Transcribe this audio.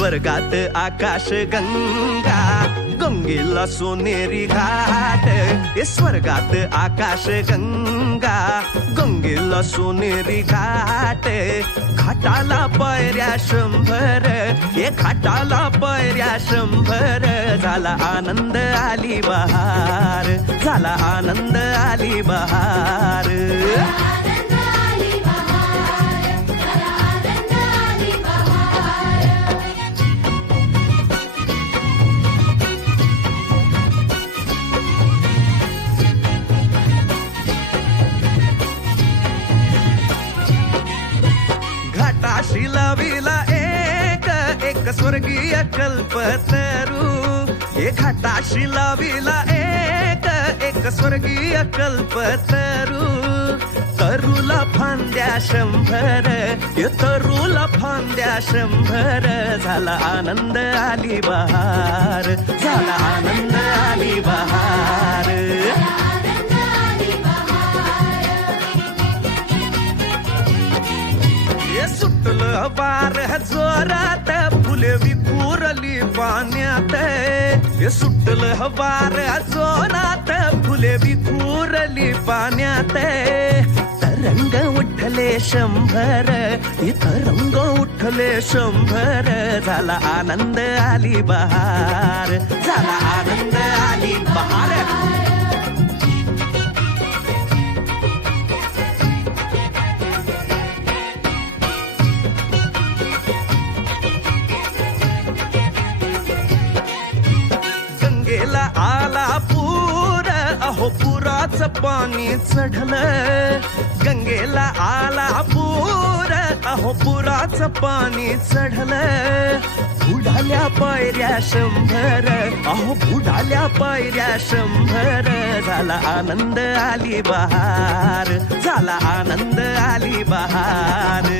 स्वर्गात आकाश गंगा गंगेला सोनेरी घाट. हे स्वर्गात आकाश गंगा गंगेला सोनेरी घाट. घाटाला पायऱ्या शंभर हे घाटाला पैऱ्या शंभर. झाला आनंद आली बहार झाला आनंद आली बहार. घाटाशी एक एक स्वर्गीय कल्पतरू एक घाटाशी लाविला एक एक स्वर्गीय कल्पतरू तरुला फांद्या शंभर ये तरुला फांद्या शंभर. झाला आनंद आली बहार झाला आनंद आली बहार. सुटलं वार जोरात फुले विखुरली पाण्यात. हे सुटलं वार जोरात फुले विखुरली पाण्यात. तरंग उठले शंभर हे तरंग उठले शंभर. झाला आनंद आली बहार झाला गंगेला आला पूर. अहो पुराचं पाणी चढलं गंगेला आला पूर. अहो पुराचं पाणी चढलं बुडाल्या पायऱ्या शंभर. अहो बुडाल्या पायऱ्या शंभर. झाला आनंद आली बहार. झाला आनंद आली बहार.